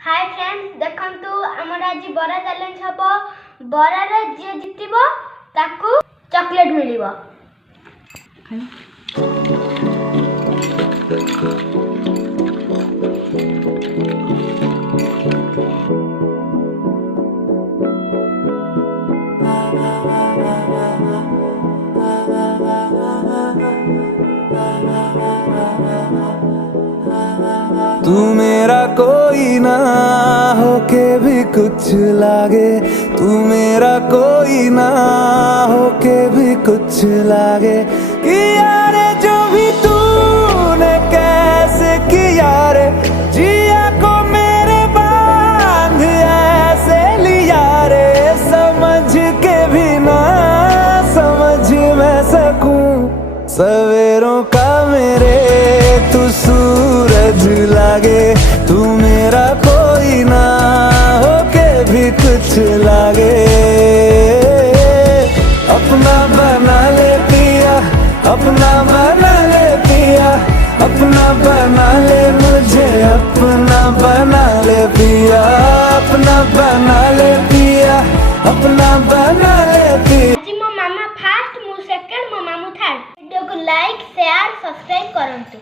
Hi friends देखंतु हमर आज बरा चैलेंज हबो। बरा रे जे जितिबो ताकू चॉकलेट मिलिबो। तू मेरा कोई ना होके भी कुछ लागे, तू मेरा कोई ना होके भी कुछ लागे। किया रे जो भी तूने कैसे किया रे, जिया को मेरे बांध ऐसे लिया रे। समझ के भी ना समझ मैं सकूं सवेरों का मेरे तू सूरज लागे। तू मेरा कोई ना होके भी कुछ लागे। अपना बना ले पिया, अपना बना ले पिया, अपना बना ले मुझे, अपना बना ले पिया, अपना बना ले पिया, अपना बना ले पिया। आज मो मामा फर्स्ट मु सेकंड मो मामू थर्ड। वीडियो को लाइक शेयर सब्सक्राइब करंतु।